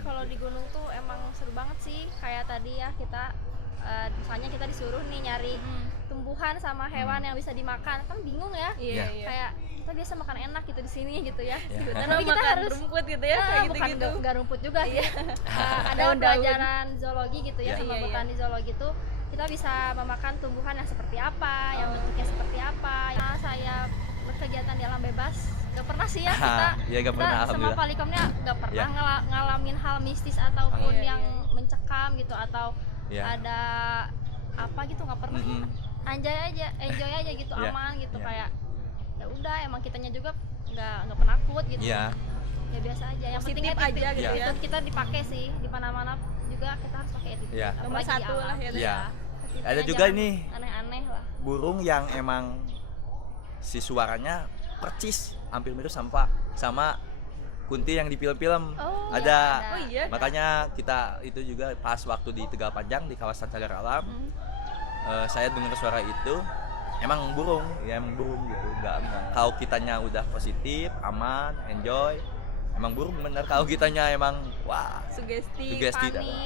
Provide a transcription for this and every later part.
kalau di gunung tuh emang seru banget sih. Kayak tadi ya kita misalnya kita disuruh nih nyari tumbuhan sama hewan yang bisa dimakan, kan bingung ya. Iya. Kayak kita biasa makan enak gitu di sini gitu ya. Tapi kita harus rumput gitu ya, kayak bukan gitu-gitu. nggak rumput juga sih. Ada Daun-daun. pelajaran zoologi gitu ya, sama Iya. botani zoologi tuh kita bisa memakan tumbuhan yang seperti apa, yang bentuknya seperti apa. Nah, saya berkegiatan di alam bebas gak pernah sih ya kita, Gak pernah, sama alhamdulillah. Palikomnya gak pernah ngalamin hal mistis ataupun Iya. yang mencekam gitu atau Iya. ada apa gitu, nggak pernah ya. Enjoy aja gitu, aman gitu. Kayak ya udah, emang kitanya juga nggak penakut gitu. Iya. Ya biasa aja, yang Positif penting aja gitu ya. attitude kita dipakai sih di mana-mana juga, kita harus pakai attitude. Iya. Apalagi Nomor di satu alam. lah ya. Iya. Attitude-nya Ada juga jangan nih aneh-aneh lah. burung yang emang si suaranya percis hampir mirip sama kunti yang di film-film. Oh, ada. iya, Oh iya. Makanya kita itu juga pas waktu di Tegal Panjang di kawasan Cagar Alam, saya dengar suara itu, emang burung gitu. Nggak, kalau kitanya udah positif, aman, enjoy, emang burung bener. Kalau kitanya emang wah Sugesti.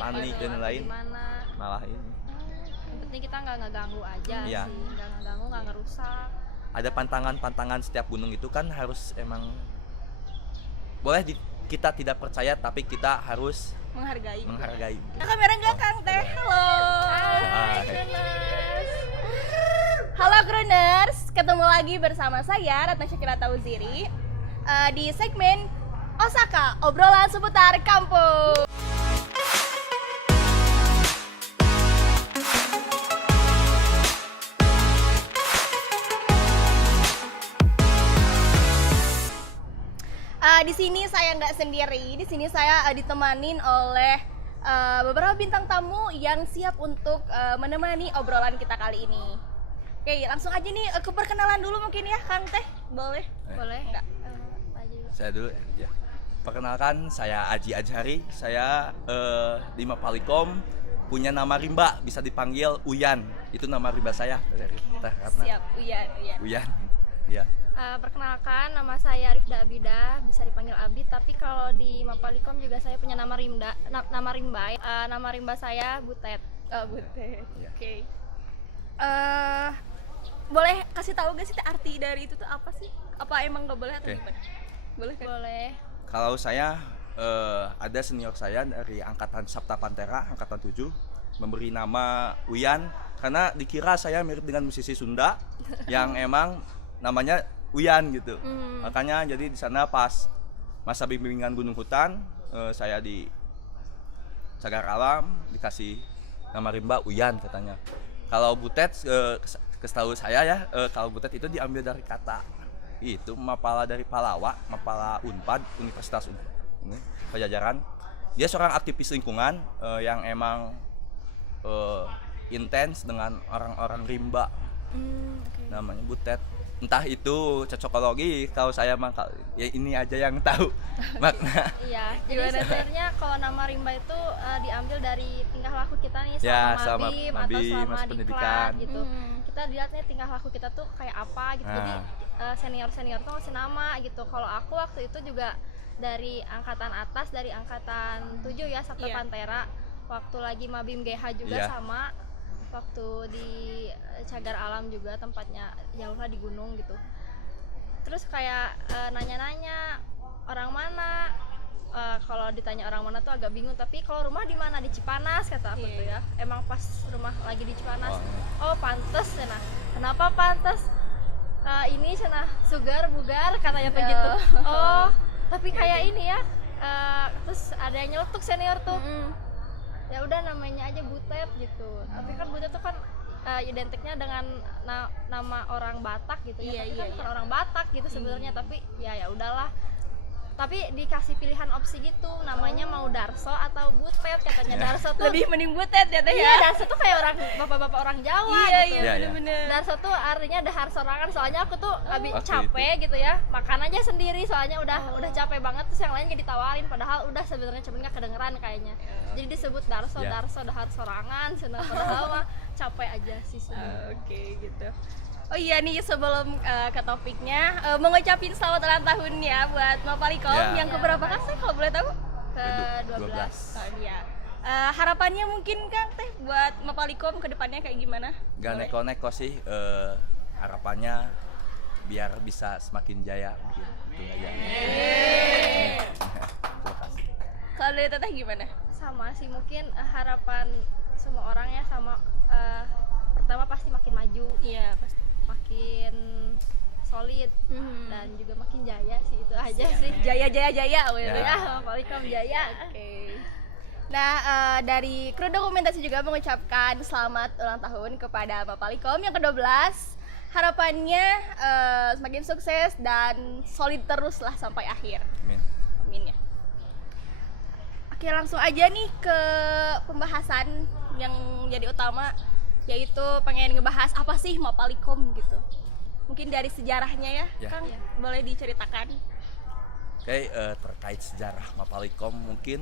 panik dan lain, Gimana? malah ini. Yang penting kita nggak ngeganggu aja Iya. sih, nggak ngeganggu, nggak ngerusak. Ada pantangan setiap gunung itu kan harus emang boleh kita tidak percaya, tapi kita harus Menghargai. menghargai. Kamera enggak, Kang Teh? Halo. Hai. Grounders. Halo Grounders, ketemu lagi bersama saya Ratna Syakira Tauziri di segmen Osaka, obrolan seputar kampus. Di sini saya nggak sendiri. Di sini saya ditemanin oleh beberapa bintang tamu yang siap untuk menemani obrolan kita kali ini. Oke, langsung aja nih ke perkenalan dulu mungkin ya, Kang Teh. Boleh? Boleh? Enggak. Aja dulu. Saya dulu ya. Perkenalkan, saya Aji Ajhari. Saya di Mapalikom, punya nama rimba, bisa dipanggil Uyan. Itu nama rimba saya dari Teh Ratna. Siap, Uyan. Uyan. Ya. Perkenalkan, nama saya Rifda Abida, bisa dipanggil Abid. Tapi kalau di Mapalikom juga saya punya nama rimba. Nama rimba saya Butet. Oh, Butet. Iya. Oke. Boleh kasih tahu gak sih arti dari itu tuh apa sih? Apa emang nggak boleh atau Oke. gimana? Boleh kan? Boleh. Kalau saya ada senior saya dari angkatan Sapta Pantera, angkatan 7, memberi nama Uyan karena dikira saya mirip dengan musisi Sunda yang emang namanya Uyan gitu. Makanya jadi di sana pas masa bimbingan Gunung Hutan, saya di Cagar Alam dikasih nama rimba Uyan katanya. Kalau Butet, setahu saya ya, kalau Butet itu diambil dari kata itu Mapala dari Palawa, Mapala Unpad, Universitas Unpad ini Pajajaran. Dia seorang aktivis lingkungan yang emang intens dengan orang-orang rimba. Namanya Butet. Entah itu cocokologi, kalau saya mah ya ini aja yang tahu makna. Iya, jadi sebenarnya kalau nama rimba itu diambil dari tingkah laku kita nih Ya, selama selama mabim atau mabim, selama masa di pendidikan. klat gitu. Kita dilihatnya tingkah laku kita tuh kayak apa gitu. Jadi senior tuh ngasih nama gitu. Kalau aku waktu itu juga dari angkatan atas, dari angkatan 7 ya, Sapta Iya. Pantera. Waktu lagi mabim GH juga Iya. sama. Waktu di Cagar Alam juga, tempatnya jauh lah di gunung gitu. Terus kayak nanya-nanya orang mana, kalau ditanya orang mana tuh agak bingung. Tapi kalau rumah di mana, di Cipanas kata aku tuh ya. Emang pas rumah lagi di Cipanas. Oh pantes cenah. Kenapa pantes? Ini cenah sugar bugar katanya begitu. Oh tapi kayak ini ya. Terus ada yang nyeletuk senior tuh. Ya udah namanya aja Butet gitu. Tapi kan Butet tuh kan identiknya dengan nama orang Batak gitu ya. Tapi kan bukan orang Batak gitu sebenarnya. Tapi ya udahlah. Tapi dikasih pilihan opsi gitu, namanya mau Darso atau Butet katanya. Darso tuh Lebih mending Butet ya Teh iya, ya. Darso tuh kayak orang bapak-bapak orang Jawa Iya, gitu. iya, bener-bener. Darso tuh artinya dahar sorangan, soalnya aku tuh Waktu capek gitu ya, makan aja sendiri soalnya udah capek banget. Terus yang lain gak ditawarin, padahal udah sebenarnya cuman gak kedengeran kayaknya. Jadi disebut Darso, Iya. Darso dahar sorangan, padahal mah capek aja sih sebenarnya. Oke, gitu. Oh iya nih, sebelum ke topiknya, mau ngucapin selamat ulang tahun ya buat Mapalikom Ya. yang keberapa kan saya kalau boleh tahu? Ke 12. tahun ya. Harapannya mungkin Kang Teh buat Mapalikom ke depannya kayak gimana? Gak Boleh. neko-neko sih, harapannya biar bisa semakin jaya mungkin. Itu aja. Terima kasih. Kalau dari Teteh gimana? Sama sih, mungkin harapan semua orang ya sama, pertama pasti makin maju, Iya pasti. makin solid, dan juga makin jaya sih, itu aja sih. Jaya jaya jaya. Ya. Mapalikom jaya. Oke. Nah, dari kru dokumentasi juga mengucapkan selamat ulang tahun kepada Mapalikom yang ke-12. Harapannya semakin sukses dan solid terus lah sampai akhir. Amin. Amin ya. Oke, langsung aja nih ke pembahasan yang jadi utama, yaitu pengen ngebahas apa sih Mapalikom gitu. Mungkin dari sejarahnya ya, Ya. Kang, boleh diceritakan. Oke, terkait sejarah Mapalikom mungkin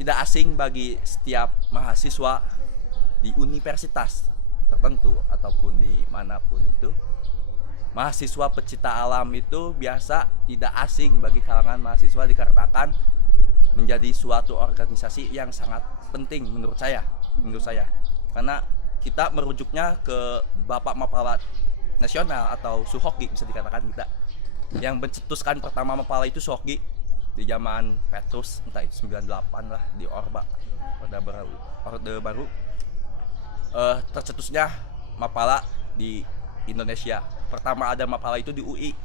tidak asing bagi setiap mahasiswa di universitas tertentu ataupun di manapun itu. Mahasiswa pecinta alam itu biasa tidak asing bagi kalangan mahasiswa dikarenakan menjadi suatu organisasi yang sangat penting menurut saya. Karena kita merujuknya ke Bapak Mapala Nasional atau Suhoki, bisa dikatakan kita. Yang mencetuskan pertama Mapala itu Suhoki di zaman Petrus, entah itu 98 lah, di Orde Baru. Tercetusnya Mapala di Indonesia. Pertama ada Mapala itu di UI,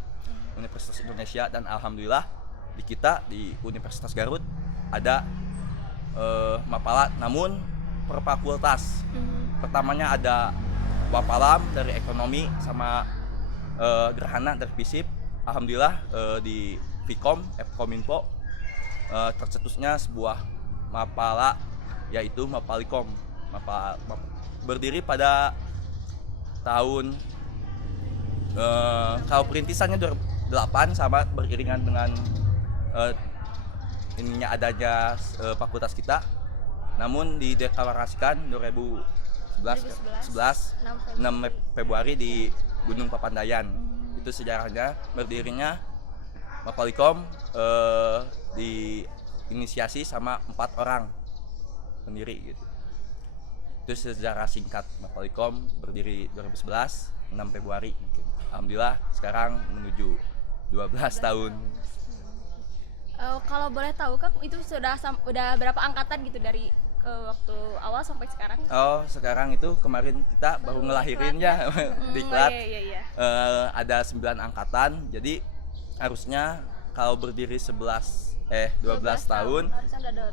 Universitas Indonesia, dan alhamdulillah di kita di Universitas Garut ada Mapala, namun per fakultas. Pertamanya ada Wapalam dari ekonomi sama Gerhana dari FISIP. Alhamdulillah di Vkom, Fkominfo tercetusnya sebuah Mapala, yaitu Mapalikom. Berdiri pada tahun kalau perintisannya 2008 sama beriringan dengan ininya adanya fakultas kita. Namun dideklarasikan 2011 6 Februari di Gunung Papandayan. Itu sejarahnya. Berdirinya Mapalikom diinisiasi sama 4 orang pendiri gitu. Itu sejarah singkat Mapalikom, berdiri 2011 6 Februari mungkin. Alhamdulillah sekarang menuju 12 tahun. Kalau boleh tahu Kang, itu udah berapa angkatan gitu dari waktu awal sampai sekarang? Oh, sekarang itu kemarin kita baru ngelahirin ya diklat. Iya. Ada 9 angkatan. Jadi harusnya kalau berdiri 12 tahun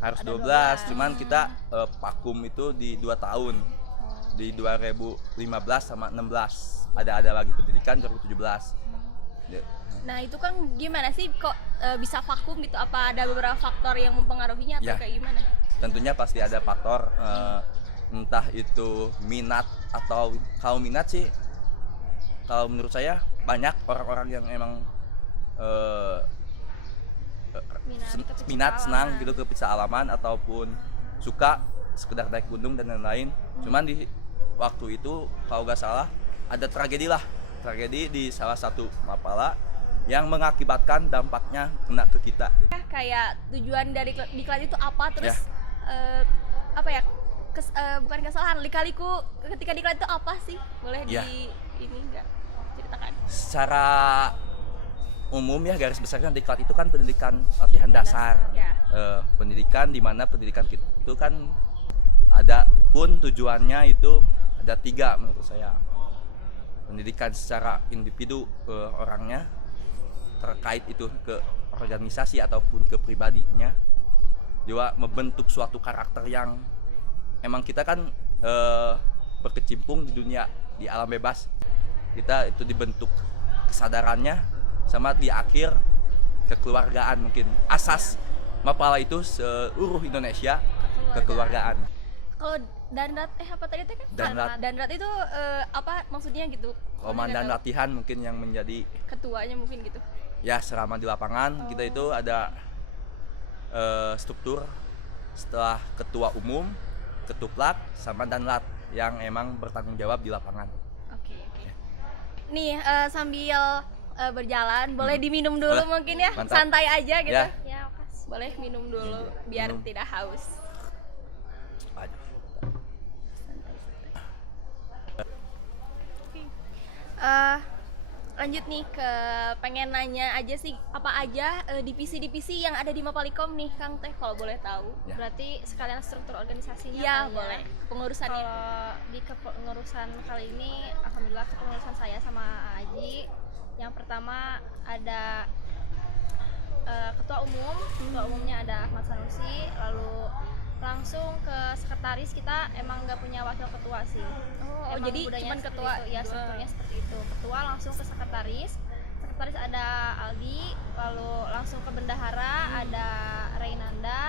harus 12. Cuman kita vakum itu di 2 tahun. Di 2015 sama 16. Ada lagi pendidikan 2017. Nah itu kan gimana sih kok bisa vakum gitu? Apa ada beberapa faktor yang mempengaruhinya atau Ya. kayak gimana? Tentunya pasti ada faktor, entah itu minat atau kalau minat sih, kalau menurut saya banyak orang-orang yang emang minat senang gitu ke alaman ataupun suka sekedar naik gunung dan lain-lain. Cuman di waktu itu kalau nggak salah ada tragedi di salah satu Mapala yang mengakibatkan dampaknya kena ke kita. Kayak tujuan dari diklat itu apa, terus Ya. apa ya, bukan kesalahan, lika-liku ketika diklat itu apa sih? Boleh Ya. ini enggak ceritakan? Secara umum ya, garis besarnya diklat itu kan pendidikan latihan dasar. Ya. Pendidikan di mana pendidikan itu kan ada pun tujuannya itu ada 3 menurut saya. Pendidikan secara individu orangnya terkait itu ke organisasi ataupun ke pribadinya, juga membentuk suatu karakter yang emang kita kan berkecimpung di dunia, di alam bebas. Kita itu dibentuk kesadarannya sama di akhir kekeluargaan. Mungkin asas Mapala itu seluruh Indonesia kekeluargaan. Kalau Danrat apa tadi teh kan? Danrat itu apa maksudnya gitu? Komandan Nggak tahu. latihan mungkin yang menjadi Ketuanya mungkin gitu. ya selama di lapangan. Kita itu ada struktur setelah ketua umum, ketuplak, sama danlat yang emang bertanggung jawab di lapangan. Oke. Nih sambil berjalan boleh diminum dulu Boleh. mungkin ya, Mantap. santai aja gitu. Ya. Ya, makasih. Boleh minum dulu biar Minum. tidak haus. Aduh. Eh, lanjut nih ke pengen nanya aja sih apa aja divisi-divisi yang ada di Mapalikom nih Kang Teh kalau boleh tahu. Ya. Berarti sekalian struktur organisasinya Iya kali ya. boleh. Pengurusannya. Kalau di kepengurusan kali ini, alhamdulillah kepengurusan saya sama Aji. Yang pertama ada ketua umumnya ada Ahmad Sanusi, lalu langsung ke sekretaris. Kita emang nggak punya wakil ketua sih. Oh, Emang jadi budayanya cuman seperti ketua itu. Ya, doang. strukturnya seperti itu. Ketua langsung ke sekretaris. Sekretaris ada Aldi, lalu langsung ke bendahara ada Reynanda,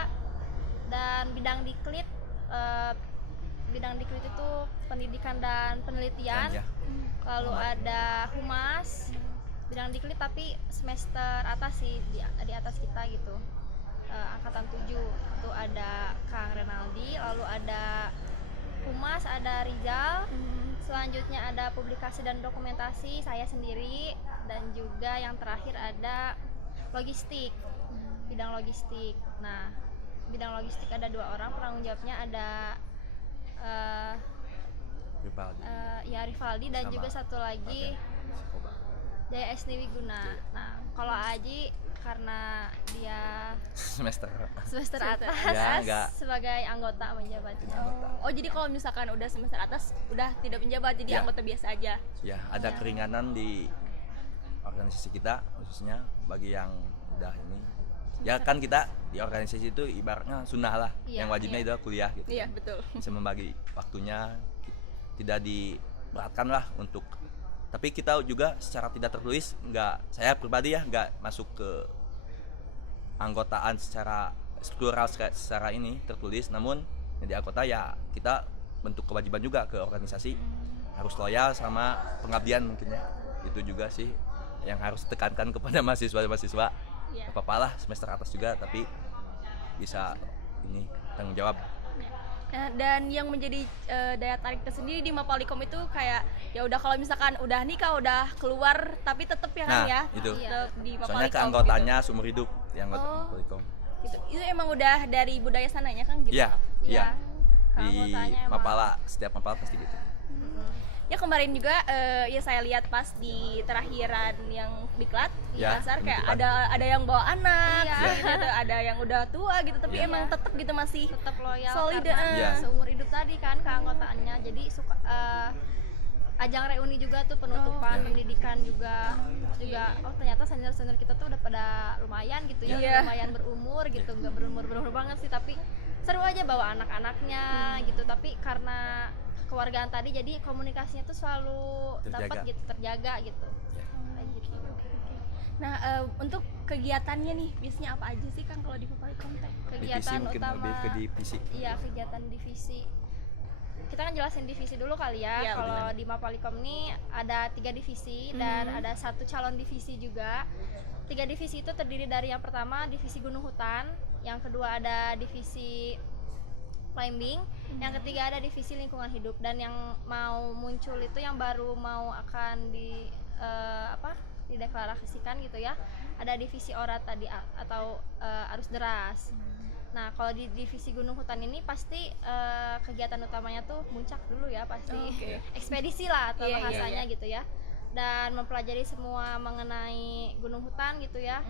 dan bidang diklit itu pendidikan dan penelitian. Ya. Lalu ada humas, bidang diklit tapi semester atas sih, di atas kita gitu. Angkatan 7 itu ada Kang Renaldi, lalu ada humas ada Rizal. Selanjutnya ada publikasi dan dokumentasi saya sendiri, dan juga yang terakhir ada logistik, bidang logistik. Nah, bidang logistik ada 2 orang, penanggung jawabnya ada Rivaldi. ya Rivaldi, dan Sama juga satu lagi Skoba. Jaya Esni Wiguna. Nah, kalau Aji karena dia Semester. semester atas Ya, enggak. sebagai anggota menjabatnya. Oh jadi kalau misalkan udah semester atas udah tidak menjabat jadi Ya. anggota biasa aja. Ya, ada keringanan di organisasi kita khususnya bagi yang udah ini. Ya kan kita di organisasi itu ibaratnya sunnah lah, Iya, yang wajibnya itu kuliah gitu. Iya betul. Bisa membagi waktunya, tidak diberatkan lah untuk. Tapi kita juga secara tidak tertulis, saya pribadi ya nggak masuk ke anggotaan secara struktural secara ini tertulis, namun jadi anggota ya kita bentuk kewajiban juga ke organisasi, harus loyal sama pengabdian mungkin ya. Itu juga sih yang harus ditekankan kepada mahasiswa-mahasiswa. Iya. Apa-apalah semester atas juga, tapi bisa ini tanggung jawab. Nah, dan yang menjadi daya tarik tersendiri di Mapalikom itu kayak ya udah kalau misalkan udah nikah udah keluar tapi tetap ya kan Nah, ya itu. tetep di Mapalikom. Soalnya keanggotaannya seumur hidup yang anggota Oh. Polikom. gitu. Itu emang udah dari budaya sananya kan gitu. Iya, iya. Di Keanggotaannya emang- Mapala, setiap Mapala pasti gitu. Ya kemarin juga ya saya lihat pas di terakhiran yang diklat di Ya, pasar kayak penutupan. ada yang bawa anak, Iya. gitu, ada yang udah tua gitu tapi Iya. emang tetap gitu masih Tetap loyal solid, karena Iya. seumur hidup tadi kan keanggotaannya. Jadi suka ajang reuni juga tuh, penutupan Oh. pendidikan juga oh ternyata senior kita tuh udah pada lumayan gitu ya, Iya. lumayan berumur gitu, nggak berumur banget sih, tapi seru aja bawa anak-anaknya gitu. Tapi karena keluargaan tadi jadi komunikasinya tuh selalu dapat Terjaga. gitu, terjaga gitu. Ya. Kayak gitu. Nah, untuk kegiatannya nih biasanya apa aja sih Kang kalau di Mapalikom teh? Divisi Kegiatan mungkin utama, lebih ke divisi. iya kegiatan divisi. Kita kan jelasin divisi dulu kali ya. Iya, Kalau di Mapalikom nih ada 3 divisi dan ada 1 calon divisi juga. 3 divisi itu terdiri dari yang pertama divisi gunung hutan, yang kedua ada divisi climbing, yang ketiga ada divisi lingkungan hidup, dan yang mau muncul itu yang baru mau akan dideklarasikan gitu ya, ada divisi orat tadi atau arus deras. Nah, kalau di divisi gunung hutan ini pasti kegiatan utamanya tuh muncak dulu ya, pasti Oke. ekspedisi lah atau Iya, iya, bahasanya iya. gitu ya, dan mempelajari semua mengenai gunung hutan gitu ya.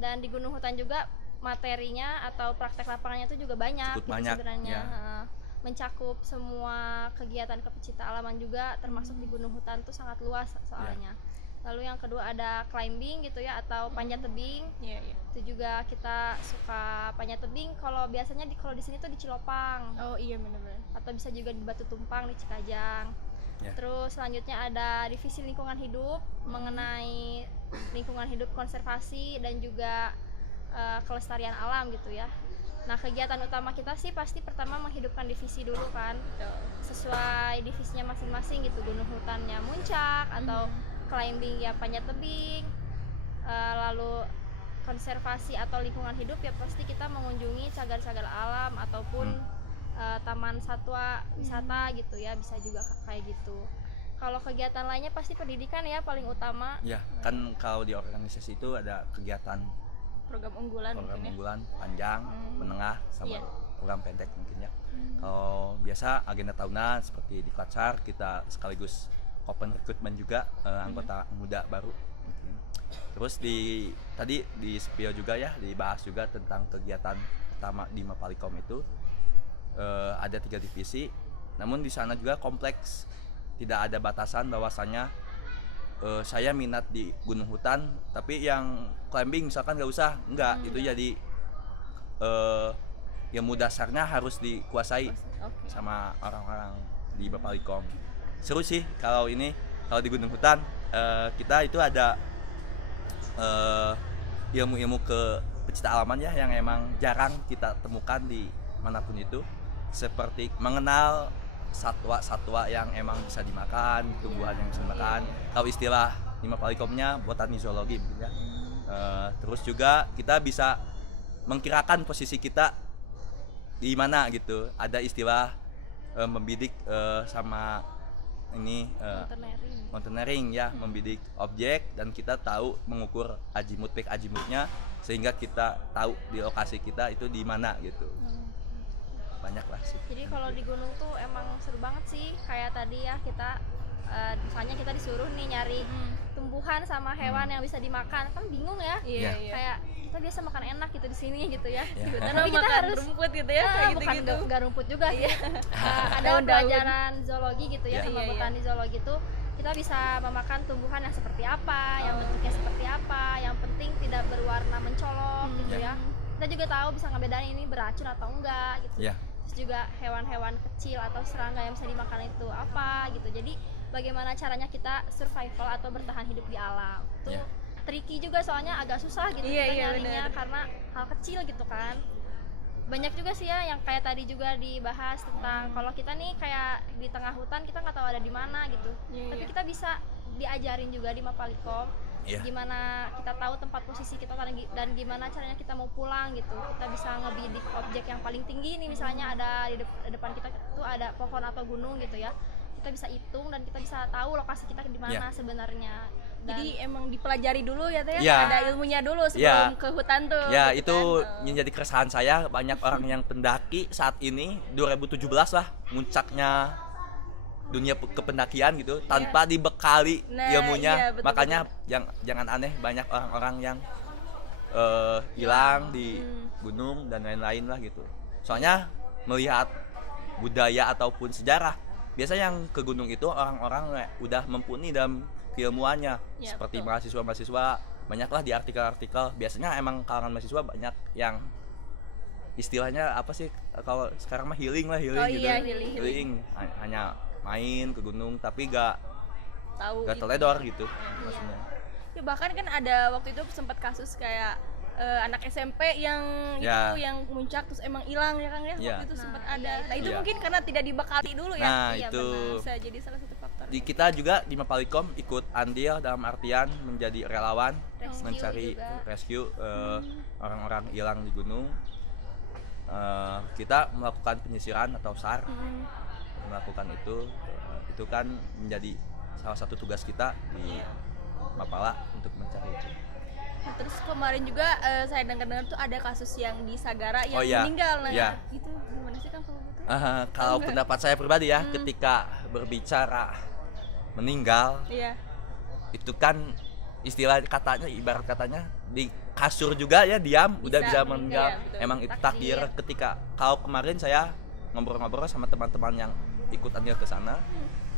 Dan di gunung hutan juga materinya atau praktek lapangannya itu juga banyak, Cukup gitu banyak, sebenarnya. ya. Mencakup semua kegiatan kepecinta alaman juga, termasuk di gunung hutan tuh sangat luas soalnya. Lalu yang kedua ada climbing gitu ya, atau panjat tebing. Iya, iya. Itu juga kita suka panjat tebing. Kalau biasanya kalau di sini tuh di Cilopang, Oh iya benar-benar. atau bisa juga di Batu Tumpang di Cikajang. Ya. Terus selanjutnya ada divisi lingkungan hidup, mengenai lingkungan hidup, konservasi, dan juga kelestarian alam gitu ya. Nah, kegiatan utama kita sih pasti pertama menghidupkan divisi dulu kan, sesuai divisinya masing-masing gitu. Gunung hutannya muncak, atau climbing ya panjat tebing. Lalu konservasi atau lingkungan hidup ya pasti kita mengunjungi cagar-cagar alam ataupun taman satwa wisata gitu ya, bisa juga kayak gitu. Kalau kegiatan lainnya pasti pendidikan ya paling utama. Ya, kan kalau di organisasi itu ada kegiatan program unggulan program mungkin ya. unggulan panjang, menengah, sama Iya. program pendek mungkin ya. Kalau biasa agenda tahunan seperti di Klatsar kita sekaligus open recruitment juga anggota muda baru mungkin. Terus tadi di spill juga ya dibahas juga tentang kegiatan pertama di Mapalikom itu ada 3 divisi. Namun di sana juga kompleks, tidak ada batasan bahwasannya saya minat di gunung hutan tapi yang climbing misalkan nggak usah, itu jadi ilmu dasarnya harus dikuasai Oke. sama orang-orang di Mapalikom. Seru sih kalau di gunung hutan kita itu ada ilmu-ilmu ke pecinta alaman ya yang emang jarang kita temukan di manapun itu, seperti mengenal satwa-satwa yang emang bisa dimakan, tumbuhan yang bisa dimakan. Kalau istilah di Mapalikomnya botani zoologi mungkin ya. Terus juga kita bisa mengkirakan posisi kita di mana gitu. Ada istilah membidik sama ini mountaineering ya, membidik objek dan kita tahu mengukur peak azimutnya sehingga kita tahu di lokasi kita itu di mana gitu. Banyak lah sih. Jadi kalau di gunung tuh emang seru banget sih, kayak tadi ya kita misalnya kita disuruh nih nyari tumbuhan sama hewan yang bisa dimakan, kan bingung ya. Iya. Kayak kita biasa makan enak gitu di sini gitu ya. Iya. Tapi kita makan harus rumput gitu ya, kayak bukan gitu-gitu. nggak rumput juga sih. Ada Daun-daun. pelajaran zoologi gitu ya, Iya. sama Iya, iya. botani zoologi tuh kita bisa memakan tumbuhan yang seperti apa, yang bentuknya seperti apa, yang penting tidak berwarna mencolok gitu Iya. ya. Kita juga tahu bisa ngebedain ini beracun atau enggak gitu. Iya. Terus juga hewan-hewan kecil atau serangga yang bisa dimakan itu apa gitu. Jadi bagaimana caranya kita survival atau bertahan hidup di alam. Itu Iya. tricky juga soalnya agak susah gitu Iya, kita iya, nyarinya benar. karena hal kecil gitu kan. Banyak juga sih ya yang kayak tadi juga dibahas tentang kalau kita nih kayak di tengah hutan kita nggak tahu ada di mana gitu. Iya, Tapi iya. kita bisa diajarin juga di Mapalikom Iya. gimana kita tahu tempat posisi kita dan gimana caranya kita mau pulang gitu. Kita bisa ngebidik objek yang paling tinggi nih, misalnya ada di depan kita tuh ada pohon atau gunung gitu ya. Kita bisa hitung dan kita bisa tahu lokasi kita di mana Iya. sebenarnya. Dan Jadi emang dipelajari dulu ya Teh, Iya. ada ilmunya dulu sebelum Iya. ke hutan tuh. Ya gitu itu kan. yang jadi keresahan saya, banyak orang yang pendaki saat ini 2017 lah muncaknya dunia kependakian gitu tanpa dibekali Nah, ilmunya. iya, betul, Makanya jangan aneh banyak orang-orang yang hilang di gunung dan lain-lain lah gitu. Soalnya melihat budaya ataupun sejarah, biasa yang ke gunung itu orang-orang udah mumpuni dalam keilmuannya. Ya, Seperti betul. mahasiswa-mahasiswa banyaklah di artikel-artikel, biasanya emang kalangan mahasiswa banyak yang istilahnya apa sih kalau sekarang mah healing lah, Oh gitu. iya, healing. Hanya main ke gunung tapi gak Tahu gitu. teledor gitu maksudnya. Ya, bahkan kan ada waktu itu sempat kasus kayak anak SMP yang Ya. itu yang muncak terus emang hilang ya Kang ya, Ya. waktu itu sempat Nah, ada. iya, Nah, itu Iya. mungkin karena tidak dibekali dulu ya. Nah, Iya, itu benar. Bisa jadi salah satu faktor. kita juga di Mapalikom ikut andil dalam artian menjadi relawan Rescue mencari juga. rescue orang-orang hilang di gunung. Kita melakukan penyisiran atau SAR, melakukan itu kan menjadi salah satu tugas kita di Mapala untuk mencari itu. Nah, terus kemarin juga saya dengar-dengar tuh ada kasus yang di Sagara yang Oh, iya. meninggal. Nah, Iya. itu gimana sih Kang kalau gitu? Kalau pendapat saya pribadi ya, ketika berbicara meninggal Iya. itu kan istilah katanya, ibarat katanya di kasur juga ya diam udah bisa meninggal. ya, betul. Emang itu takdir. Ketika kalau kemarin saya ngobrol-ngobrol sama teman-teman yang ikut andil ke sana,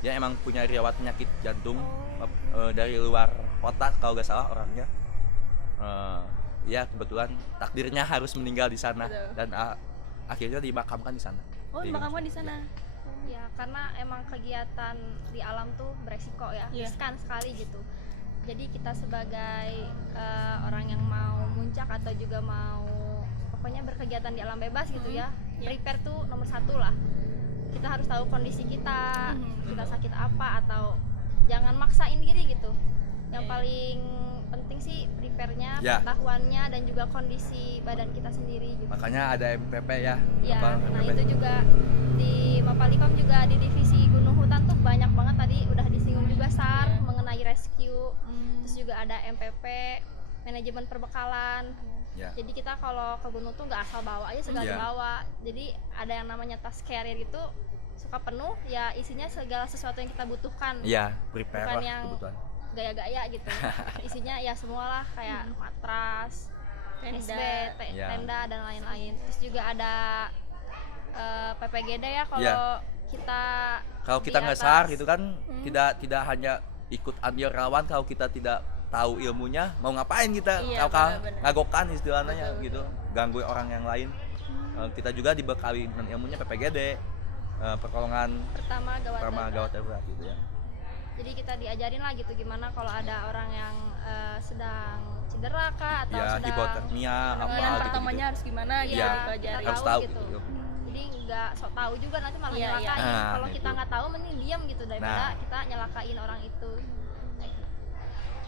dia emang punya riwayat penyakit jantung dari luar kota kalau nggak salah orangnya. Ya kebetulan takdirnya harus meninggal di sana. Betul. Dan akhirnya dimakamkan di sana. Oh, dimakamkan di sana. Ya karena emang kegiatan di alam tuh beresiko ya, Iya. riskan sekali gitu. Jadi kita sebagai orang yang mau muncak atau juga mau pokoknya berkegiatan di alam bebas gitu ya, prepare tuh nomor 1 lah. Kita harus tahu kondisi kita, kita sakit apa atau jangan maksain diri gitu. Yang paling penting sih prepare-nya, Ya. pengetahuannya dan juga kondisi badan kita sendiri gitu. Makanya ada MPP ya. Ya, apa, nah MPP. itu juga di Mapalikom juga di divisi gunung hutan tuh banyak banget, tadi udah disinggung juga SAR mengenai rescue, terus juga ada MPP, manajemen perbekalan, Ya. Jadi kita kalau ke gunung tuh nggak asal bawa aja segala Iya. dibawa. Jadi ada yang namanya tas carrier itu suka penuh, ya isinya segala sesuatu yang kita butuhkan. Iya, prepare Bukan lah yang kebutuhan. gaya-gaya gitu. Isinya ya semualah kayak matras, SB, Ya. tenda dan lain-lain. Terus juga ada PPGD ya kalau Ya. kita Kalau kita di ngesar atas. gitu kan tidak hanya ikut ambil rawan, kalau kita tidak tahu ilmunya mau ngapain kita, Iya, kalau benar-benar. ngagokan istilahnya Betul, gitu, ganggu orang yang lain. Kita juga dibekali dengan ilmunya PPGD, pertolongan pertama pertama gawat gawat darurat gitu ya. Jadi kita diajarin lah gitu gimana kalau ada orang yang sedang cedera kah atau Ya, sedang hipotermia apa Penanganan gitu. pertamanya harus gimana gitu Iya, dipelajari. Harus tahu tahu gitu. gitu. Jadi nggak sok tahu juga nanti malah Iya, iya. nyelakain. Nah, Kalau kita itu. nggak tahu mending diam gitu daripada Nah. kita nyelakain orang itu.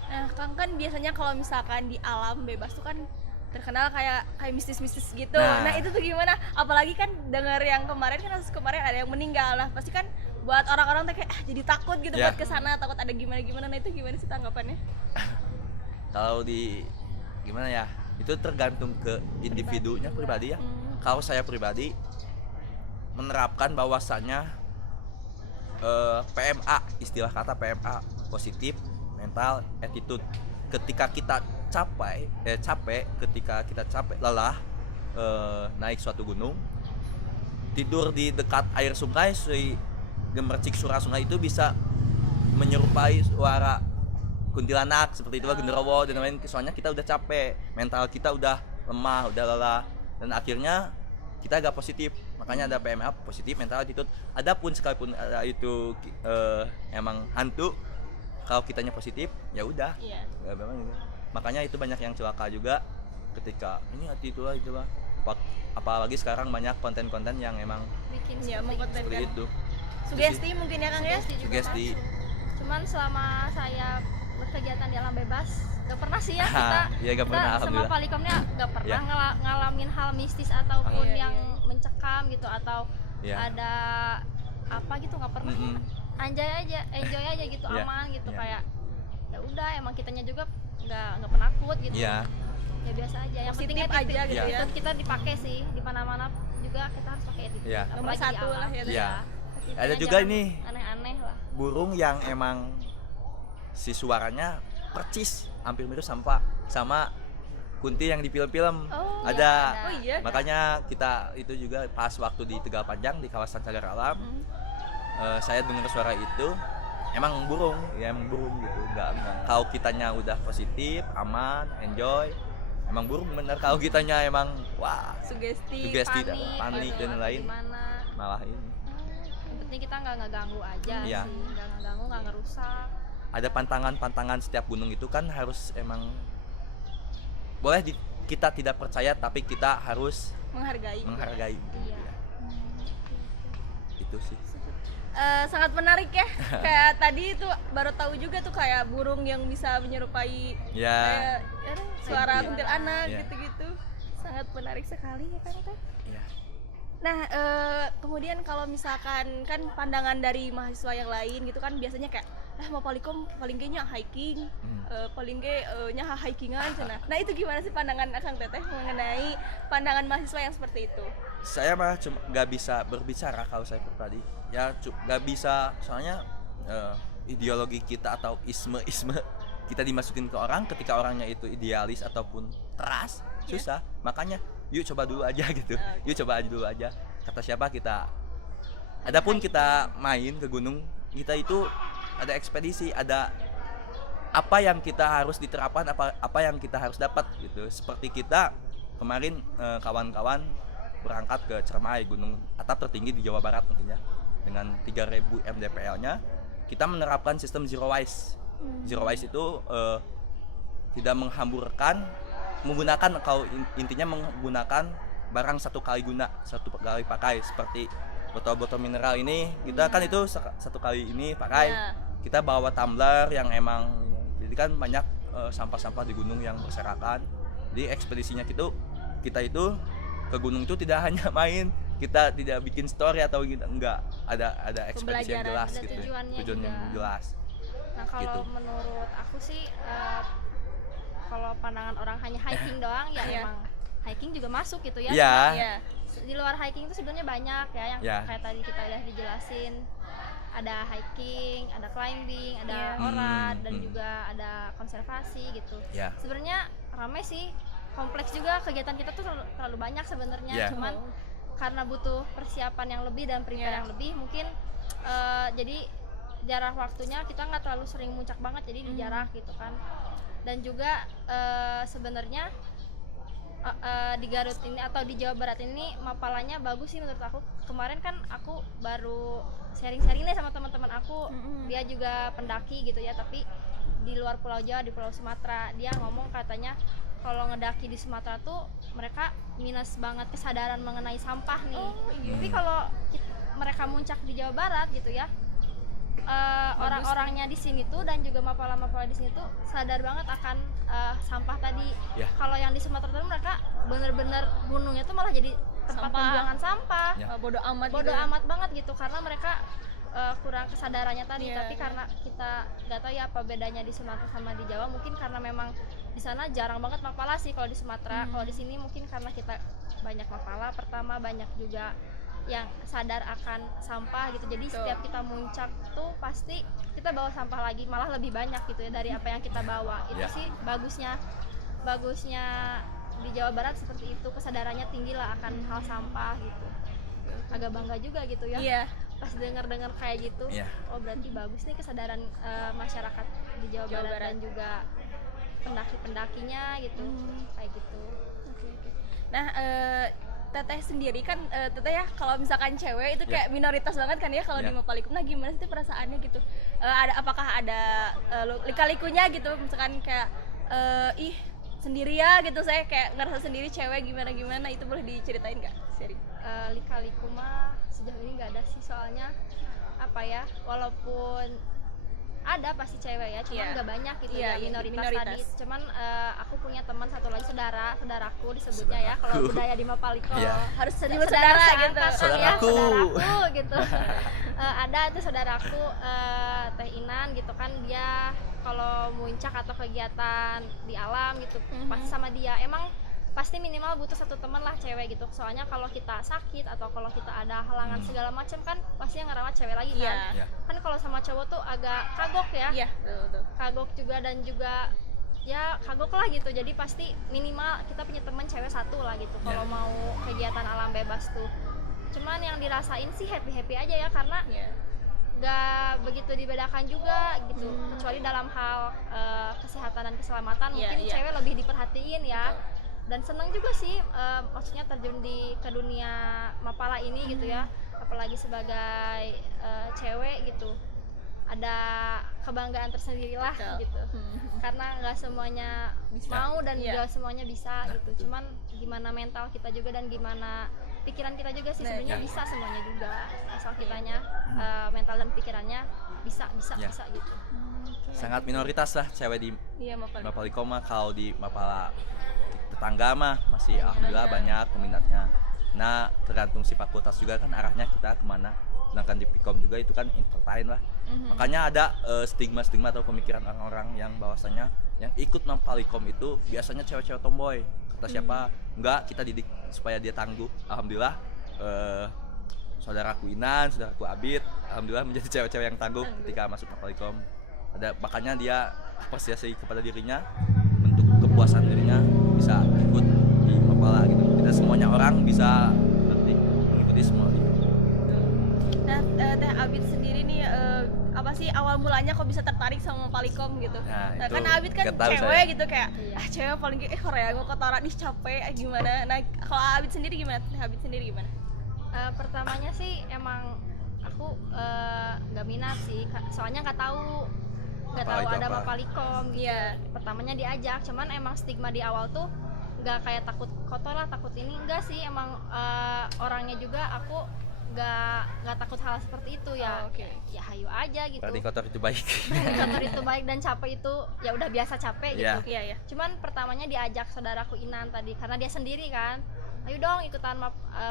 Nah, Kang kan biasanya kalau misalkan di alam bebas tuh kan terkenal kayak mistis-mistis gitu. Nah. Nah, itu tuh gimana? Apalagi kan dengar yang kemarin kan kasus kemarin ada yang meninggal. Nah, pasti kan buat orang-orang tuh kayak jadi takut gitu Ya. buat kesana, takut ada gimana-gimana. Nah, itu gimana sih tanggapannya? Kalau di gimana ya, itu tergantung ke individunya pribadi ya. Kalau saya pribadi menerapkan bahwasannya PMA, istilah kata PMA, positif mental attitude. Ketika kita capek, ketika kita capek, lelah, naik suatu gunung, tidur di dekat air sungai, gemercik suara sungai itu bisa menyerupai suara kuntilanak seperti itu, genderuwo dan lain-lain. Soalnya kita udah capek, mental kita udah lemah, udah lelah, dan akhirnya kita agak positif. Makanya ada PMA, positif mental attitude. Adapun sekalipun ada itu emang hantu, kalau kitanya positif ya udah. Iya. Ya, memang gitu. Makanya itu banyak yang celaka juga ketika ini hati itulah. Apalagi sekarang banyak konten-konten yang emang Bikin Iya, seperti mengkontenkan. seperti itu. Sugesti mungkin ya Kang ya? Sugesti juga Sugesti. kan. Cuman selama saya berkegiatan di alam bebas gak pernah sih ya Iya, gak pernah, kita sama alhamdulillah. Palikomnya gak pernah Ya. ngalamin hal mistis ataupun Iya, yang mencekam gitu atau Ya. ada apa gitu, nggak pernah. Mm-mm. enjoy aja gitu, Iya, aman gitu, iya. kayak ya udah emang kitanya juga nggak penakut gitu. Iya. Ya biasa aja, yang Positif penting aja gitu ya. kita dipakai sih di mana-mana juga kita harus pakai attitude. Iya. Nomor Apalagi di satu alam. lah ya. Iya. Intinya Ada juga jangan ini aneh-aneh lah. burung yang emang si suaranya percis hampir mirip sama kunti yang di film-film. Oh, ada. Oh iya. Makanya kita itu juga pas waktu di Tegal Panjang di kawasan Cagar Alam, saya dengar suara itu, emang burung gitu. Enggak. Kalau kitanya udah positif, aman, enjoy, emang burung bener. Kalau kitanya emang wah, Sugesti. sugesti Panik, panik gitu, dan atau lain, gimana. malah ini. Yang penting kita nggak ngeganggu aja Iya. sih, nggak ngeganggu, nggak ngerusak. Ada pantangan setiap gunung itu kan harus emang boleh kita tidak percaya, tapi kita harus Menghargai. menghargai. Iya. Itu sih. Sangat menarik ya. Kayak tadi itu baru tahu juga tuh kayak burung yang bisa menyerupai Ya. kayak suara Iya. kuntilanak Iya. gitu-gitu. Sangat menarik sekali ya kan Teh. Iya. Nah, kemudian kalau misalkan kan pandangan dari mahasiswa yang lain gitu kan biasanya kayak mau Palikom paling ge nya hiking, paling ge nya hikingan cenah. Nah, itu gimana sih pandangan Akang Teteh mengenai pandangan mahasiswa yang seperti itu? Saya mah cuma nggak bisa berbicara kalau saya pribadi. Ya nggak bisa, soalnya ideologi kita atau isme kita dimasukin ke orang ketika orangnya itu idealis ataupun keras, susah. Makanya yuk coba dulu aja gitu. Yuk coba aja dulu aja. Kata siapa kita. Adapun kita main ke gunung, kita itu ada ekspedisi, ada apa yang kita harus diterapkan, apa yang kita harus dapat gitu. Seperti kita kemarin kawan-kawan berangkat ke Cermai, gunung atap tertinggi di Jawa Barat mungkin ya, dengan 3000 mdpl-nya. Kita menerapkan sistem zero waste. Zero waste itu tidak menggunakan kalau intinya menggunakan barang satu kali guna, satu kali pakai, seperti botol-botol mineral ini kita kan itu satu kali ini pakai. Ya. Kita bawa tumbler yang emang, jadi kan banyak sampah-sampah di gunung yang berserakan. Jadi ekspedisinya kita itu ke gunung itu tidak hanya main, kita tidak bikin story atau enggak, ada ekspedisi yang Pembelajaran, jelas ada gitu, tujuannya tujuan yang juga. jelas. Nah kalau Gitu. menurut aku sih kalau pandangan orang hanya hiking doang ya Iya. emang hiking juga masuk gitu ya. Iya. Iya. Di luar hiking itu sebenarnya banyak ya yang Ya. kayak tadi kita udah dijelasin, ada hiking, ada climbing, ada Iya. orad dan Hmm. juga ada konservasi gitu. Ya. Sebenarnya ramai sih, kompleks juga kegiatan kita tuh terlalu banyak sebenarnya, Iya. cuman karena butuh persiapan yang lebih dan prepare Iya. yang lebih mungkin jadi jarak waktunya kita nggak terlalu sering muncak banget, jadi di jarak gitu kan. Dan juga sebenarnya di Garut ini atau di Jawa Barat ini mapalanya bagus sih menurut aku. Kemarin kan aku baru sharing-sharing nih sama teman-teman aku, dia juga pendaki gitu ya, tapi di luar Pulau Jawa, di Pulau Sumatera. Dia ngomong katanya kalau ngedaki di Sumatera tuh mereka minus banget kesadaran mengenai sampah nih. Tapi kalau mereka muncak di Jawa Barat gitu ya, orang-orangnya di sini tuh dan juga mapala-mapala di sini tuh sadar banget akan sampah tadi. Ya. Kalau yang di Sumatera tuh mereka bener-bener gunungnya tuh malah jadi tempat Sampah. pembuangan sampah. Ya. Bodoh amat Bodoh gitu. amat banget gitu karena mereka kurang kesadarannya tadi. Iya, Tapi iya. karena kita nggak tahu ya apa bedanya di Sumatera sama di Jawa, mungkin karena memang di sana jarang banget mapala sih kalau di Sumatera. Kalau di sini mungkin karena kita banyak mapala, pertama banyak juga yang sadar akan sampah gitu. Jadi setiap kita muncak tuh pasti kita bawa sampah lagi, malah lebih banyak gitu ya dari apa yang kita bawa. Itu Ya. sih bagusnya di Jawa Barat seperti itu, kesadarannya tinggi lah akan hal sampah gitu. Agak bangga juga gitu ya. Iya. Pas dengar kayak gitu, Iya. oh berarti bagus nih kesadaran masyarakat di Jawa, Jawa Barat, Barat. dan juga pendaki-pendakinya gitu, kayak gitu. Oke. Nah, Teteh sendiri kan, Teteh ya kalau misalkan cewek itu kayak minoritas banget kan ya kalau Ya. di Mapalikum. Nah, gimana sih perasaannya gitu? Apakah ada lika-likunya gitu? Misalkan kayak ih sendiri ya gitu, saya kayak ngerasa sendiri cewek gimana itu boleh diceritain nggak? Seri. Lika-liku mah sejauh ini nggak ada sih, soalnya apa ya, walaupun ada pasti cewek ya, cuman Iya. nggak banyak gitu Iya, ya, iya, minoritas minoritas. tadi. Cuman aku punya teman satu lagi, saudaraku disebutnya ya kalau Saudaraku. budaya di Mapaliko. Iya. Harus disebut saudara gitu. seangkatan ya, Saudaraku. saudaraku gitu. Ada tuh saudaraku, Teh Inan gitu kan, dia kalau muncak atau kegiatan di alam gitu pasti sama dia. Emang pasti minimal butuh satu teman lah cewek gitu, soalnya kalau kita sakit atau kalau kita ada halangan segala macam kan pasti yang ngerawat cewek lagi kan. Iya. Ya. Kan kalau sama cowok tuh agak kagok ya, Iya, betul. kagok juga, dan juga ya kagok lah gitu. Jadi pasti minimal kita punya teman cewek satu lah gitu kalau Ya. mau kegiatan alam bebas tuh. Cuman yang dirasain sih happy aja ya, karena Iya. nggak begitu dibedakan juga gitu, kecuali dalam hal kesehatan dan keselamatan. Iya, Mungkin iya. cewek lebih diperhatiin ya. Dan seneng juga sih maksudnya terjun ke dunia mapala ini gitu ya, apalagi sebagai cewek gitu, ada kebanggaan tersendiri lah Betul. gitu, karena nggak semuanya Bisa. mau dan Iya. nggak semuanya bisa gitu. betul. Cuman gimana mental kita juga dan gimana pikiran kita juga sih, Nah, sebenarnya iya. bisa semuanya juga, asal kitanya mental dan pikirannya bisa Iya. gitu. Sangat minoritas lah cewek di Iya, Mapalikum. Mapalikom mah. Kalau di Mapala tetangga mah masih alhamdulillah banyak peminatnya. Nah, tergantung si fakultas juga kan arahnya kita kemana. Sedangkan di Pikom juga itu kan entertain lah. Makanya ada stigma-stigma atau pemikiran orang-orang yang bahwasanya yang ikut Mapalikom itu biasanya cewek-cewek tomboy. Kata siapa? Enggak, kita didik supaya dia tangguh. Alhamdulillah saudaraku Inan, saudaraku Abid, alhamdulillah menjadi cewek-cewek yang tangguh ketika masuk Mapalikom. Makanya dia apresiasi kepada dirinya, bentuk kepuasan dirinya bisa ikut di Mapala gitu. Tidak semuanya orang bisa mengikuti semua gitu. Nah, Teh Abid sendiri nih apa sih awal mulanya kok bisa tertarik sama Mapalikom gitu? Nah, Nah, itu kan Abid kan nggak tahu cewek saya. gitu kayak Iya. cewek paling Korea gue ketara nih capek gimana. Nah, kalau Abid sendiri gimana? Teh Abid sendiri gimana? Pertamanya sih emang aku nggak minat sih, soalnya nggak tahu Apa itu ada apa? Mapalikom gitu. Iya. Pertamanya diajak, cuman emang stigma di awal tuh nggak kayak takut kotor lah, takut ini enggak sih, emang orangnya juga aku nggak takut hal seperti itu ya. Oh, oke. Ya hayu aja gitu. Berarti kotor itu baik. Kotor itu baik dan capek itu ya udah biasa capek gitu. Iya. Iya, iya. Cuman pertamanya diajak saudaraku Inan tadi, karena dia sendiri kan, ayo dong ikutan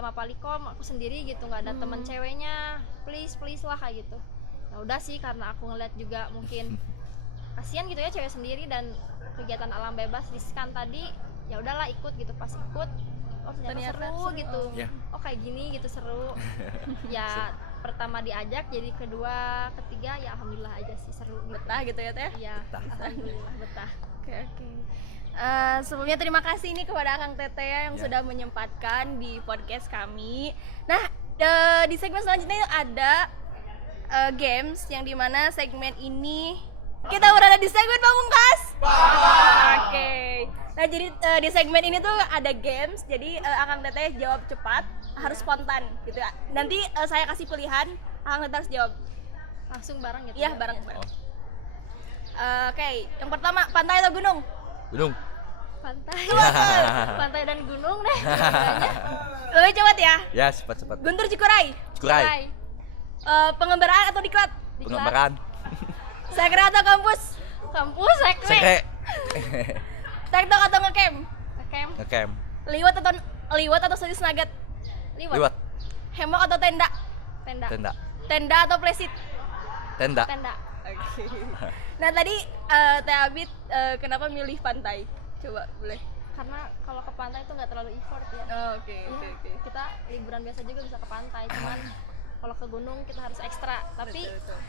Mapalikom, aku sendiri gitu, nggak ada temen ceweknya, please lah kayak gitu. Ya udah sih, karena aku ngeliat juga mungkin kasihan gitu ya cewek sendiri dan kegiatan alam bebas riskan tadi, ya udahlah ikut gitu. Pas ikut oh ternyata seru gitu. Ya. Oh kayak gini gitu seru. Ya pertama diajak, jadi kedua ketiga ya alhamdulillah aja sih seru gitu. Betah gitu ya Teh? Iya, Betah. alhamdulillah betah. Oke. Sebelumnya terima kasih nih kepada Akang Teteh yang Ya. sudah menyempatkan di podcast kami. Nah, di segmen selanjutnya ada games yang dimana segmen ini kita berada di segmen Pamungkas. Oke. Nah, jadi di segmen ini tuh ada games. Jadi Akang Teteh jawab cepat, harus spontan gitu ya. Nanti saya kasih pilihan, Akang Teteh harus jawab. Langsung bareng gitu. Iya, ya? bareng. Oh, Oke, yang pertama pantai atau gunung? gunung. Pantai. Pantai dan gunung deh. Lebih cepat ya. Ya, cepat-cepat. Guntur Cikuray. Cikuray. Pengembaraan atau diklat? Pengembaraan. Sekre atau kampus? Kampus sekre. Sekre. TikTok atau ngecamp? Ngecamp. Ngecamp. Liwat atau sedis nugget? Liwat. Hemok atau tenda? Tenda. Tenda. Tenda atau plesit? Tenda. Tenda. Oke. Nah tadi Teh Abid kenapa milih pantai? Coba boleh. Karena kalau ke pantai itu nggak terlalu effort ya. Oke. Iya, kita liburan biasa juga bisa ke pantai, cuman kalau ke gunung kita harus ekstra. Tapi Betul.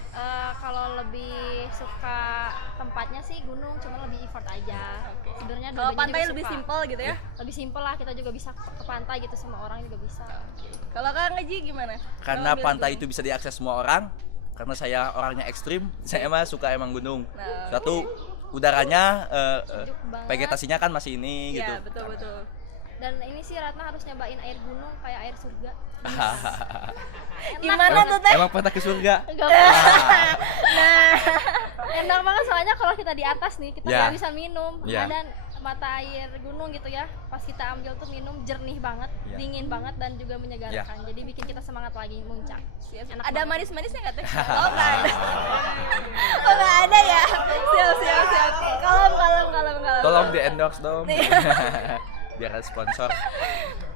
kalau lebih suka tempatnya sih gunung, cuman lebih effort aja. Oke. Sebenarnya Kalau dua-duanya pantai juga lebih suka. simpel gitu ya? Lebih simpel lah, kita juga bisa ke pantai gitu, semua orang juga bisa. Kalau Kang Ngeji gimana? Karena Kenapa milih pantai gunung? itu bisa diakses semua orang. Karena saya orangnya ekstrim, saya mah suka emang gunung. Nah. Satu, udaranya, Sejuk banget. vegetasinya kan masih ini gitu. Iya betul. Dan ini sih Ratna harus nyobain air gunung kayak air surga. Gimana tuh Teh? Emang pernah ke surga? Enggak Nah, enak banget soalnya kalau kita di atas nih kita Ya. nggak bisa minum. Ya. Dan mata air gunung gitu ya, pas kita ambil tuh minum jernih banget, Ya. dingin banget dan juga menyegarkan. Jadi bikin kita semangat lagi muncak. Enak ada banget. manis-manisnya nggak Teh? Oh nggak ada. Oh nggak ada ya? Siap. Kalem. Tolong di endorse dong. Biar ada sponsor.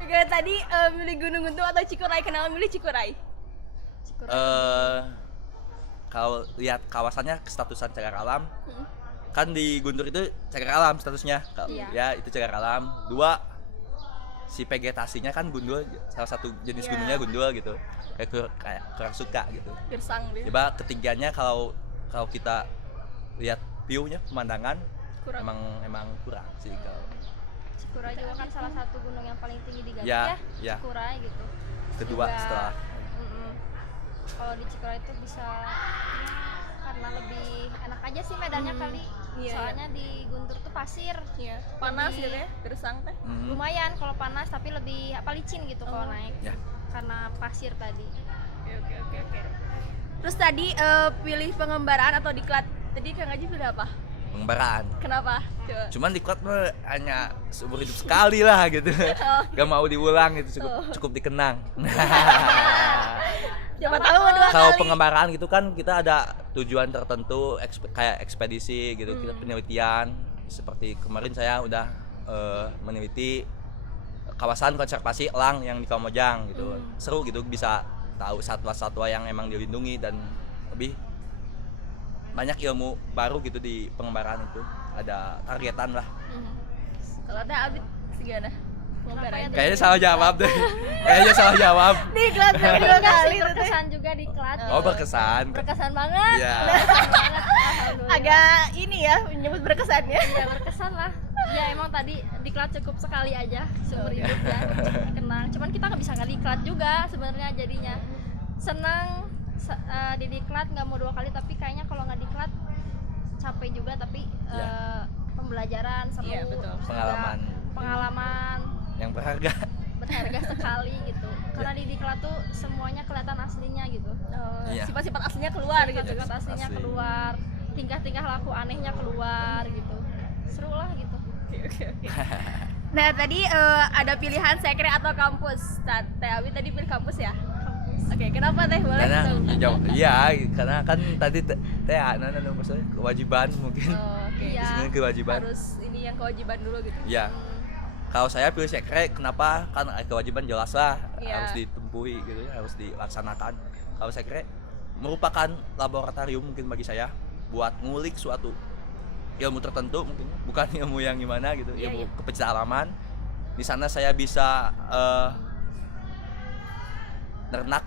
Oke, tadi milih Gunung Guntur atau Cikuray? Kenapa milih Cikuray? Kalau lihat kawasannya statusan cagar alam, kan di Guntur itu cagar alam statusnya. Iya. Ya itu cagar alam. Dua, si vegetasinya kan gundul, salah satu jenis Iya. gunungnya gundul gitu. Kayak kurang suka gitu. Gersang dia. Coba ketiganya kalau kita lihat view-nya pemandangan Kurang. emang kurang sih kalau. Cikuray juga kan salah satu gunung yang paling tinggi di Garut Ya, ya. ya. Cikuray gitu. Kedua Juga, setelah kalau di Cikuray itu bisa ya, karena lebih enak aja sih medannya kali. Iya, Soalnya di Guntur tuh pasir. Iya. Panas Lebih- gitu ya, gersang Teh. Lumayan kalau panas tapi lebih licin gitu kalau naik. Ya. Karena pasir tadi. Oke. Terus tadi pilih pengembaraan atau diklat? Tadi Kang Haji pilih apa? pengembaraan. Kenapa? Coba. Cuman di klub mah hanya seumur hidup sekali lah gitu. Gak mau diulang gitu, cukup dikenang. Siapa tahu mau dua Kalau kali. pengembaraan gitu kan kita ada tujuan tertentu kayak ekspedisi gitu, kita penelitian. Seperti kemarin saya udah meneliti kawasan konservasi elang yang di Kamojang gitu. Seru gitu, bisa tahu satwa-satwa yang emang dilindungi dan lebih banyak ilmu baru gitu di pengembaraan itu. Ada targetan lah. Kalau Teh Abid gimana? Pengembaraan. Kayaknya salah jawab deh. Kayaknya salah jawab. Diklat dua Enggak kali sih, tuh Teh. berkesan juga di Klat. Oh, berkesan. Berkesan banget. Iya. Alhamdulillah. Agak ini ya, menyebut berkesannya. Ya berkesan lah. Ya emang tadi diklat cukup sekali aja seumur hidup ya, cukup dikenang. Cuman kita nggak bisa nggak diklat juga sebenarnya jadinya. Senang di diklat nggak mau 2 kali, tapi kayaknya kalau nggak diklat capek juga, tapi Ya. pembelajaran seru. Iya, betul. Pengalaman. Pengalaman Yang berharga. berharga sekali gitu. Karena di diklat tuh semuanya kelihatan aslinya gitu. Iya. Sifat-sifat aslinya keluar gitu. Sifat aslinya Asli. keluar, tingkah-tingkah laku anehnya keluar gitu. Seru lah gitu. Oke. Nah tadi ada pilihan sekre atau kampus. Teh Abid tadi pilih kampus ya? Oke, kenapa Teh? Boleh Karena tahu? iya, karena kan tadi teh maksudnya kewajiban mungkin. Oh, oke. Iya. Di sini kewajiban. Harus ini yang kewajiban dulu gitu. Iya. Kalau saya pilih sekre, kenapa? Kan kewajiban jelas lah, Iya. harus ditempuhi gitu ya, harus dilaksanakan. Kalau sekre merupakan laboratorium mungkin bagi saya buat ngulik suatu ilmu tertentu mungkin, bukan ilmu yang gimana gitu, Iya, ilmu iya. kepecalaman. Di sana saya bisa ternak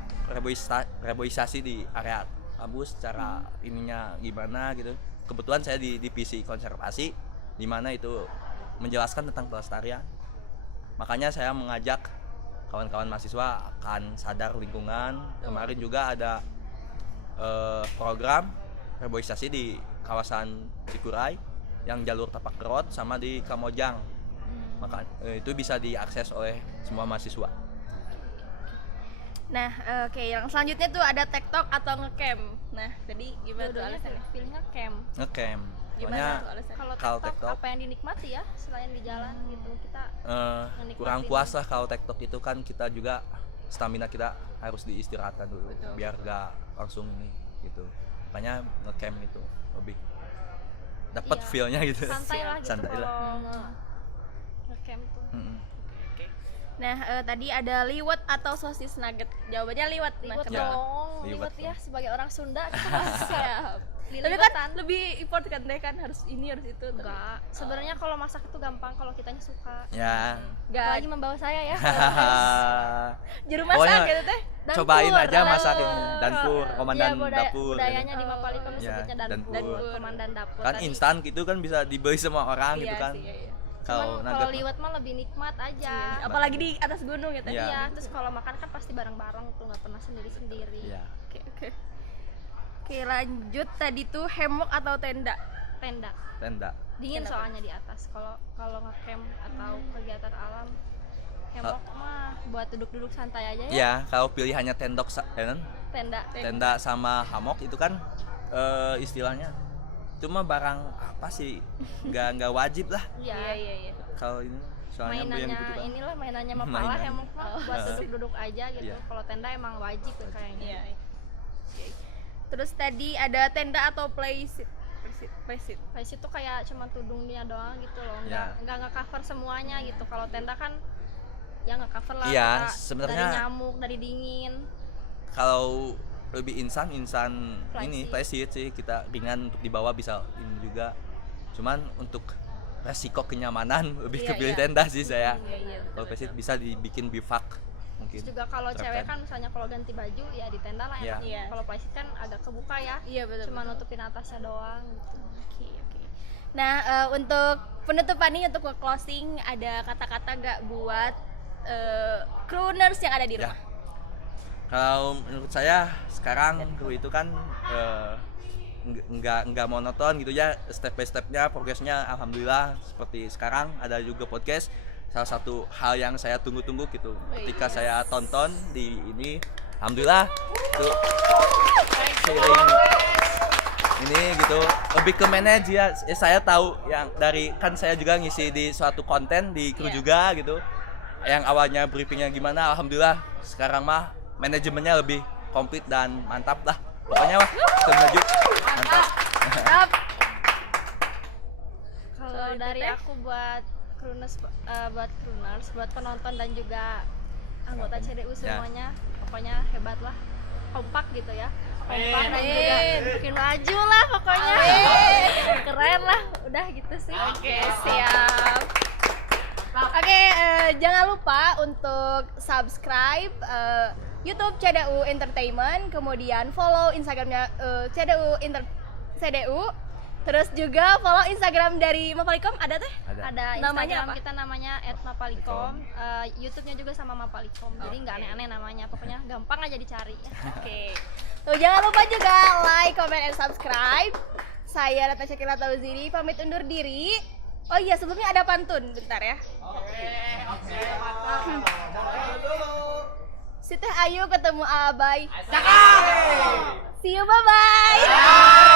reboisasi di area kampus, cara ininya gimana gitu. Kebetulan saya di divisi konservasi, di mana itu menjelaskan tentang pelestarian. Makanya saya mengajak kawan-kawan mahasiswa akan sadar lingkungan. Kemarin juga ada program reboisasi di kawasan Cikuray yang jalur tapak road sama di Kamojang. Maka itu bisa diakses oleh semua mahasiswa. Nah, oke, yang selanjutnya tuh ada TikTok atau ngecamp. Nah, tadi gimana tuh Dua-duanya alasannya? pilihnya camp. Ngecamp. Gimana Soalnya tuh alasannya? Kalau Kalau TikTok, TikTok, apa yang dinikmati ya selain di jalan gitu kita menikmati. kurang puas lah kalau TikTok itu kan kita juga stamina kita harus diistirahatkan dulu. Betul. Biar gak langsung ini gitu. Makanya ngecamp itu lebih dapat Iya, feel-nya gitu. santai lah gitu Santai lah. kalau ngecamp tuh. Mm-mm. Nah, tadi ada liwet atau sosis nugget. Jawabannya liwet. Nah, Liwet Ya, dong, liwet liwet ya dong. sebagai orang Sunda kita masih siap. Tapi kan lebih import kan teh kan harus ini harus itu. enggak. Sebenarnya kalau masak itu gampang kalau kitanya suka. Ya. Apalagi membawa saya ya. Juru masak Pokoknya gitu teh. cobain Dapur, aja masak dapur. ini danpur, komandan Iya, dapur. budayanya di Oh. Mapalikom Ya, disebutnya danpur. danpur, komandan dapur. Kan tadi. instan gitu kan bisa dibeli semua orang Iya gitu kan. sih, iya. Kalau Cuman nugget kalau mah- liwet mah lebih nikmat aja. Iya. Apalagi di atas gunung ya teh. Iya. Iya, terus kalau makan kan pasti bareng-bareng tuh, nggak pernah sendiri-sendiri. Iya. Oke. Oke, lanjut tadi tuh hammock atau tenda. Tenda. Tenda. Dingin Kenapa? soalnya di atas. Kalau nge-camp atau kegiatan alam, hammock mah buat duduk-duduk santai aja ya. Ya, kalau pilihannya Tenda. tenda sama hammock itu kan istilahnya itu mah barang apa sih, nggak wajib lah Iya. Iya. kalau ini, soalnya yang Mainannya butuhkan. inilah mainannya Mapala, Mainan. hammock mah buat duduk-duduk aja gitu. Iya. Kalau tenda emang wajib ya kayaknya. Iya. Oke. Terus tadi ada tenda atau playset. Playset. Pas itu kayak cuma tudungnya doang gitu loh, Ya. nggak nge-cover semuanya gitu. Kalau tenda kan ya nge-cover lah. Iya, kita sebenarnya- dari nyamuk, dari dingin. Kalau lebih insan ini Playseat. playseat sih, kita ringan untuk dibawa, bisa ini juga. Cuman untuk resiko kenyamanan lebih Iya, ke pilih iya. tenda sih saya. Iya. Kalau playseat bisa dibikin bivak mungkin. Terus juga kalau Trap cewek tent. kan misalnya kalau ganti baju ya di tenda lah Iya. enak. Iya. Kalau playseat kan agak kebuka ya. Iya betul. Cuma nutupin atasnya doang gitu. Oke. Nah, untuk penutupan nih, untuk closing, ada kata-kata gak buat crooners yang ada di Ya. rumah? Kalau menurut saya sekarang kru itu kan nggak monoton gitu ya, step by stepnya, progresnya alhamdulillah seperti sekarang ada juga podcast. Salah satu hal yang saya tunggu-tunggu gitu ketika saya tonton di ini, alhamdulillah itu sharing ini gitu lebih ke manage ya. Saya tahu yang dari kan saya juga ngisi di suatu konten di kru Iya. juga gitu, yang awalnya briefingnya gimana, alhamdulillah sekarang mah manajemennya lebih komplit dan mantap lah pokoknya mah. Kita menuju mantap. Mantap. Kalau dari Teh? aku buat crooners, buat penonton dan juga anggota CDU semuanya, pokoknya hebat lah, kompak gitu ya, kompak dan juga makin maju lah pokoknya, keren lah, udah gitu sih. Oke, siap. Oke, jangan lupa untuk subscribe YouTube CDU Entertainment, kemudian follow Instagramnya CDU, terus juga follow Instagram dari Mapalikom, ada teh? Ada Namanya Instagram apa? kita namanya @mapalikom, YouTube-nya juga sama Mapalikom, jadi nggak aneh-aneh namanya, pokoknya gampang aja dicari. Oke. Tuh, jangan lupa juga like, comment, and subscribe. Saya Natasha Kila Tauziri pamit undur diri. Oh iya, sebelumnya ada pantun, bentar ya. Si teh ayo ketemu Abai. See you, bye-bye.